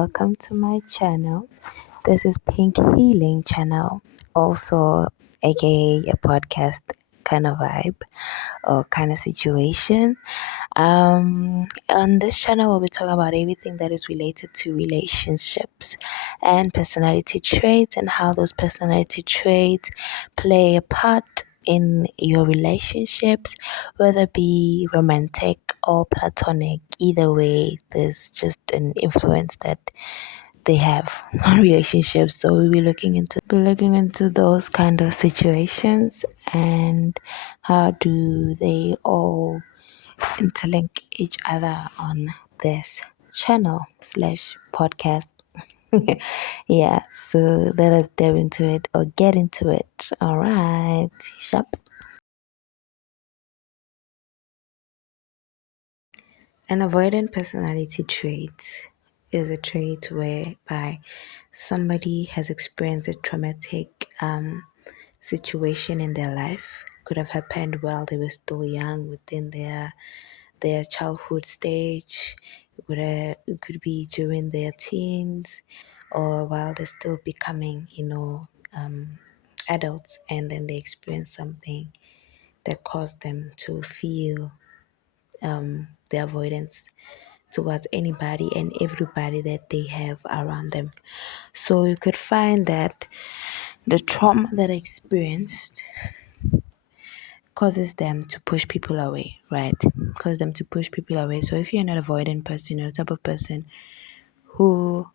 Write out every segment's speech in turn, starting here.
welcome to my channel. This is Pink Healing Channel, also aka a podcast kind of vibe or kind of situation. On this channel, we'll be talking about everything that is related to relationships and personality traits and how those personality traits play a part in your relationships, whether it be romantic or platonic. Either way, there's just an influence that they have on relationships. So we'll be looking into those kind of situations and how do they all interlink each other on this channel slash podcast. Yeah, so let us delve into it or get into it. All right, shop. An avoidant personality trait is a trait whereby somebody has experienced a traumatic situation in their life. Could have happened while they were still young, within their childhood stage. It could be during their teens, or while they're still becoming, adults, and then they experience something that caused them to feel the avoidance towards anybody and everybody that they have around them. So you could find that the trauma that I experienced causes them to push people away, right? Causes them to push people away. So if you're an avoidant person, you're the type of person who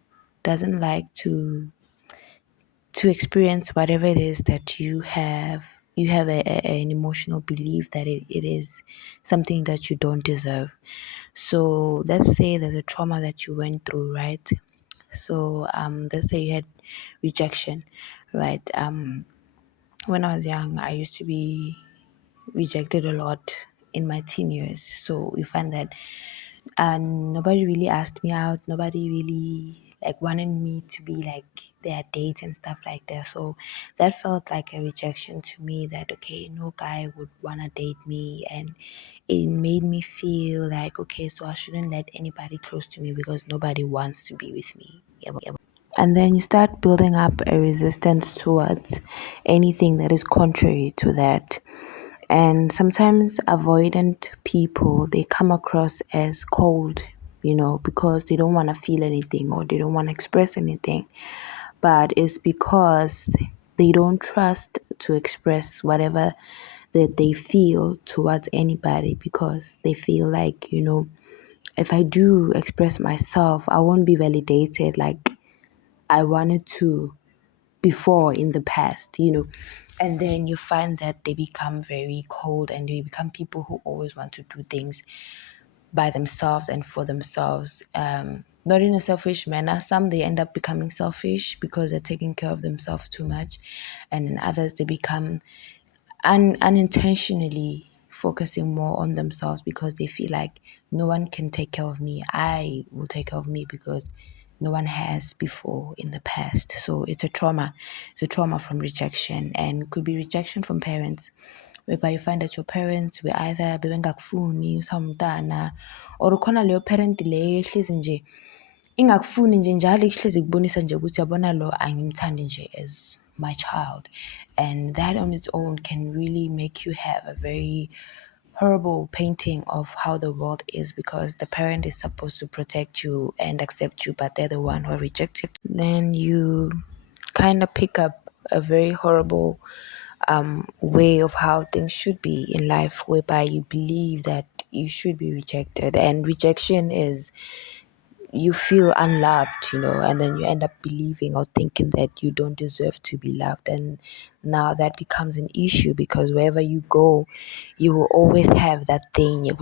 doesn't like to experience whatever it is that you have an emotional belief that it is something that you don't deserve. So let's say there's a trauma that you went through, right? So let's say you had rejection, right? When I was young, I used to be rejected a lot in my teen years. So we find that nobody really asked me out. Nobody really like wanted me to be like their date and stuff like that. So that felt like a rejection to me, that okay, no guy would wanna date me, and it made me feel like okay, so I shouldn't let anybody close to me because nobody wants to be with me. And then you start building up a resistance towards anything that is contrary to that. And sometimes avoidant people, they come across as cold, because they don't want to feel anything or they don't want to express anything. But it's because they don't trust to express whatever that they feel towards anybody, because they feel like, if I do express myself, I won't be validated like I wanted to before in the past, and then you find that they become very cold and they become people who always want to do things by themselves and for themselves, not in a selfish manner. Some, they end up becoming selfish because they're taking care of themselves too much, and in others they become unintentionally focusing more on themselves because they feel like no one can take care of me. I will take care of me because no one has before in the past. So it's a trauma. It's a trauma from rejection, and could be rejection from parents, whereby you find that your parents were either bebengakufuni usawumntana, or ukhona leyo parent leyo ehlezi nje ingakufuni nje njalo ihlezi kubonisa nje ukuthi yabona lo angimthandi nje as my child. And that on its own can really make you have a very horrible painting of how the world is, because the parent is supposed to protect you and accept you, but they're the one who rejects you. Then you kind of pick up a very horrible way of how things should be in life, whereby you believe that you should be rejected, and rejection is you feel unloved, and then you end up believing or thinking that you don't deserve to be loved. And now that becomes an issue, because wherever you go, you will always have that thing, you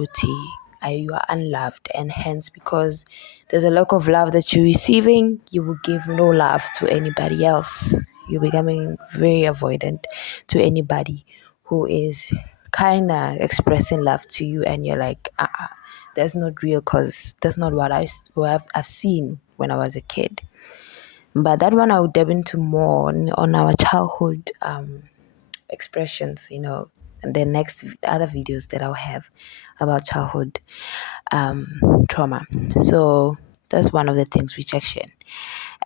are unloved, and hence, because there's a lack of love that you're receiving, you will give no love to anybody else. You're becoming very avoidant to anybody who is kind of expressing love to you, and you're like, that's not real, because that's not what I've seen when I was a kid. But that one I would delve into more on our childhood expressions, and the next other videos that I'll have about childhood trauma. So That's one of the things, rejection.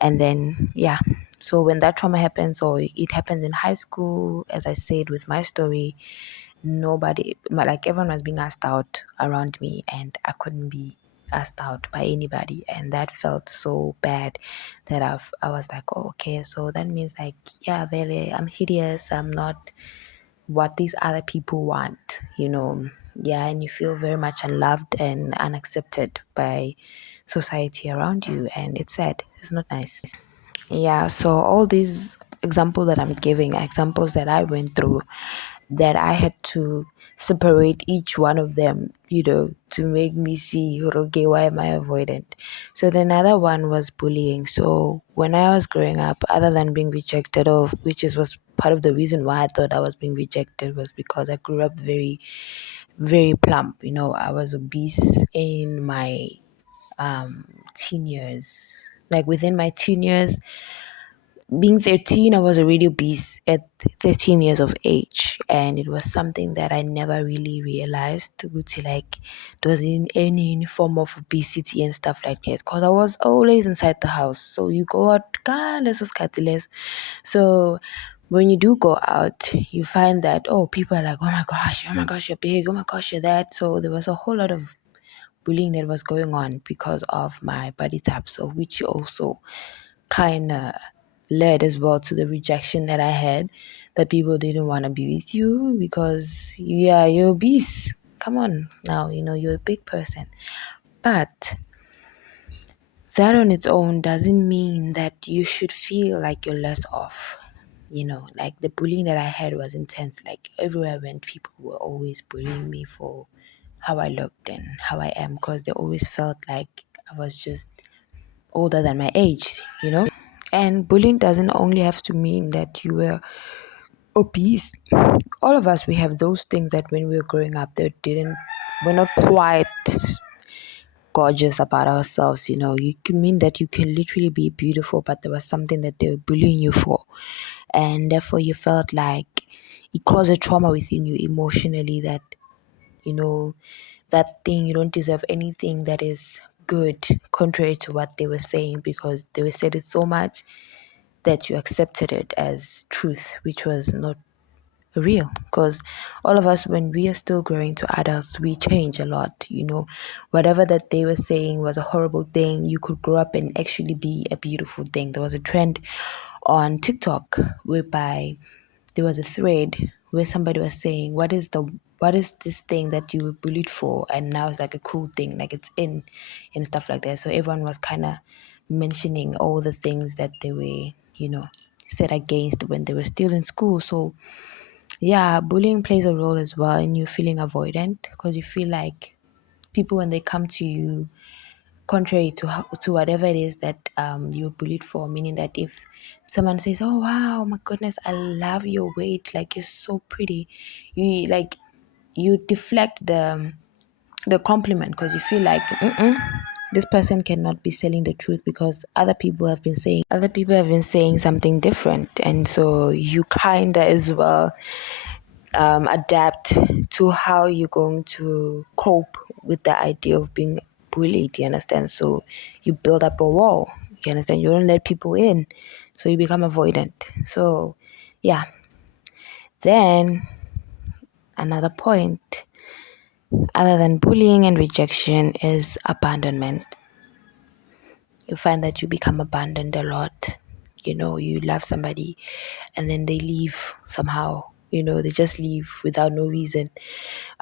And then, yeah, so when that trauma happens, or it happens in high school, as I said with my story, like everyone was being asked out around me, and I couldn't be asked out by anybody, and that felt so bad that I was like, oh, okay, so that means like, yeah, really, I'm hideous, I'm not what these other people want, yeah, and you feel very much unloved and unaccepted by society around you, and it's sad, it's not nice. Yeah, so all these examples that I'm giving, examples that I went through, that I had to separate each one of them, to make me see, okay, why am I avoidant? So the another one was bullying. So when I was growing up, other than being rejected, was part of the reason why I thought I was being rejected, was because I grew up very, very plump. I was obese in my teen years. Like within my teen years, being 13, I was already obese at 13 years of age, and it was something that I never really realized, Gucci, like there was in any form of obesity and stuff like that, because I was always inside the house. So you go out, so when you do go out, you find that, oh, people are like, oh my gosh, you're big, oh my gosh, you're that. So there was a whole lot of bullying that was going on because of my body type, so which also kind of led as well to the rejection that I had, that people didn't want to be with you because, yeah, you're obese. Come on now, you're a big person. But that on its own doesn't mean that you should feel like you're less off. Like the bullying that I had was intense. Like everywhere I went, people were always bullying me for how I looked and how I am, because they always felt like I was just older than my age. And bullying doesn't only have to mean that you were obese. All of us, we have those things that when we were growing up, we're not quite gorgeous about ourselves. You can mean that you can literally be beautiful, but there was something that they were bullying you for, and therefore you felt like it caused a trauma within you emotionally, that you know that thing, you don't deserve anything that is good, contrary to what they were saying, because they were said it so much that you accepted it as truth, which was not real. Because all of us, when we are still growing to adults, we change a lot. Whatever that they were saying was a horrible thing, you could grow up and actually be a beautiful thing. There was a trend on TikTok whereby there was a thread where somebody was saying, what is this thing that you were bullied for, and now it's like a cool thing, like it's in and stuff like that. So everyone was kind of mentioning all the things that they were set against when they were still in school. So yeah, bullying plays a role as well in you feeling avoidant, because you feel like people, when they come to you, contrary to whatever it is that you were bullied for, meaning that if someone says, oh wow, my goodness, I love your weight, like you're so pretty, you deflect the compliment, because you feel like this person cannot be selling the truth, because other people have been saying something different, and so you kind of as well adapt to how you're going to cope with the idea of being bullied, you understand? So you build up a wall, you understand? You don't let people in, so you become avoidant. So yeah, then another point other than bullying and rejection is abandonment. You find that you become abandoned a lot. You love somebody and then they leave somehow. They just leave without no reason.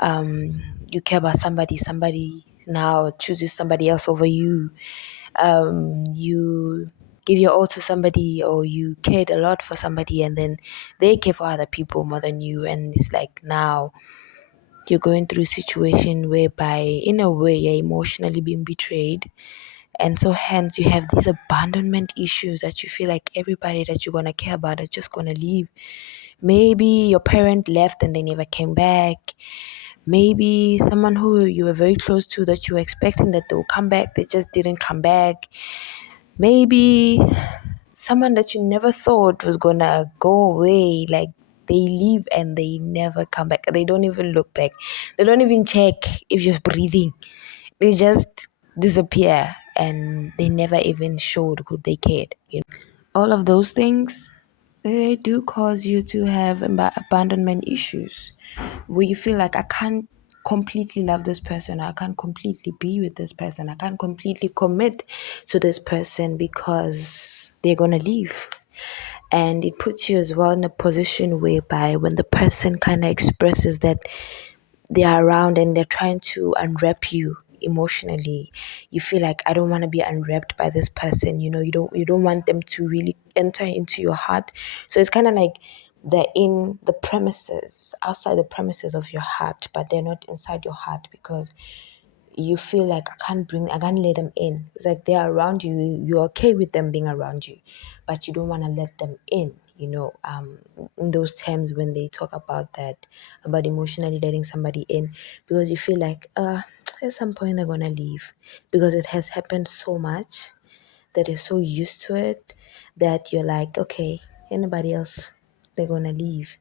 You care about somebody now chooses somebody else over you. You give your all to somebody, or you cared a lot for somebody, and then they care for other people more than you, and it's like now you're going through a situation whereby in a way you're emotionally being betrayed, and so hence you have these abandonment issues that you feel like everybody that you're going to care about is just going to leave. Maybe your parent left and they never came back. Maybe someone who you were very close to, that you were expecting that they will come back, they just didn't come back. Maybe someone that you never thought was gonna go away, like they leave and they never come back. They don't even look back. They don't even check if you're breathing. They just disappear. and they never even showed who they cared. All of those things, they do cause you to have abandonment issues, where you feel like, I can't completely love this person, I can't completely be with this person, I can't completely commit to this person because they're gonna leave. And it puts you as well in a position whereby when the person kind of expresses that they are around and they're trying to unwrap you emotionally, you feel like, I don't want to be unwrapped by this person. You don't want them to really enter into your heart. So it's kind of like they're in the premises, outside the premises of your heart, but they're not inside your heart, because you feel like, I can't let them in. It's like they're around you, you're okay with them being around you, but you don't want to let them in, in those terms when they talk about that, about emotionally letting somebody in, because you feel like, at some point they're gonna leave, because it has happened so much that you're so used to it that you're like, okay, anybody else, they're gonna leave.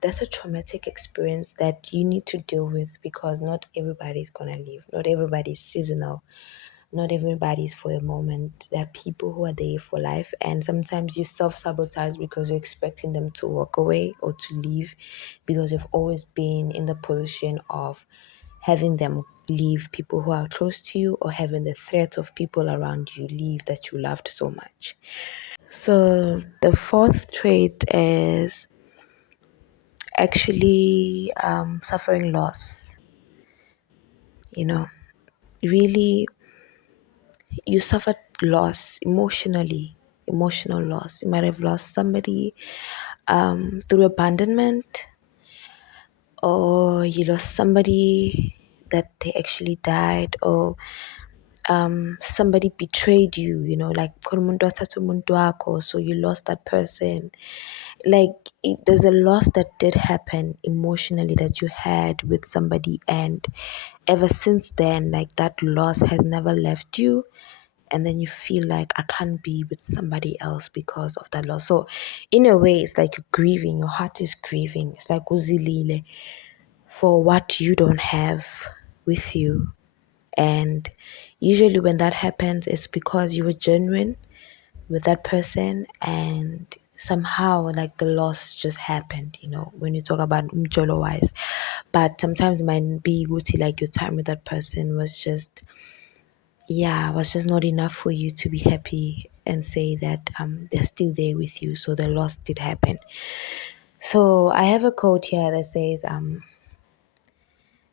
That's a traumatic experience that you need to deal with, because not everybody's gonna leave. Not everybody's seasonal. Not everybody's for a moment. There are people who are there for life, and sometimes you self-sabotage because you're expecting them to walk away or to leave, because you've always been in the position of having them leave, people who are close to you, or having the threat of people around you leave that you loved so much. So the fourth trait is actually suffering loss. You know, really, you suffered loss emotionally, emotional loss. You might have lost somebody through abandonment, or you lost somebody that they actually died, or somebody betrayed you, like khona umuntu wathatha umuntu wakho, so you lost that person. Like, there's a loss that did happen emotionally that you had with somebody, and ever since then, like, that loss has never left you, and then you feel like, I can't be with somebody else because of that loss. So in a way, it's like you're grieving, your heart is grieving. It's like uzilile for what you don't have with you. And usually when that happens, it's because you were genuine with that person, and somehow, like, the loss just happened, when you talk about umjolo wise. But sometimes it might be guti, like, your time with that person was just not enough for you to be happy and say that they're still there with you. So the loss did happen. So I have a quote here that says,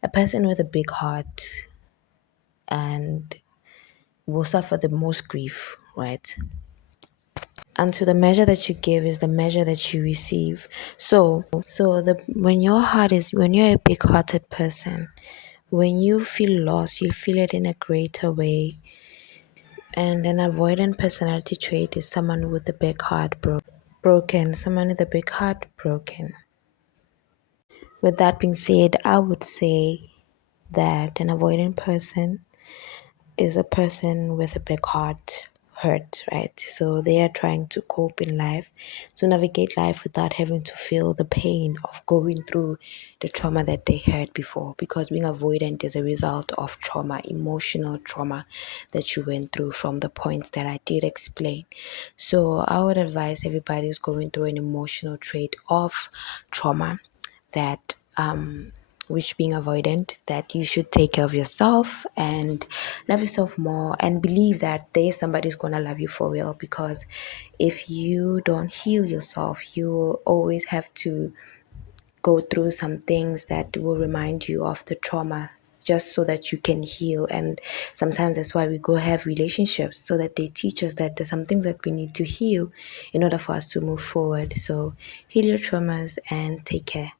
a person with a big heart and will suffer the most grief, right? And to the measure that you give is the measure that you receive. So when you're a big-hearted person, when you feel lost, you feel it in a greater way. And an avoidant personality trait is someone with a big heart broken. Someone with a big heart broken. With that being said, I would say that an avoidant person is a person with a big heart hurt, right? So they are trying to cope in life, to navigate life without having to feel the pain of going through the trauma that they had before, because being avoidant is a result of trauma, emotional trauma that you went through from the points that I did explain. So I would advise everybody who's going through an emotional trait of trauma that which being avoidant, that you should take care of yourself and love yourself more, and believe that there's somebody who's gonna love you for real. Because if you don't heal yourself, you will always have to go through some things that will remind you of the trauma, just so that you can heal. And sometimes that's why we go have relationships, so that they teach us that there's some things that we need to heal in order for us to move forward. So heal your traumas and take care.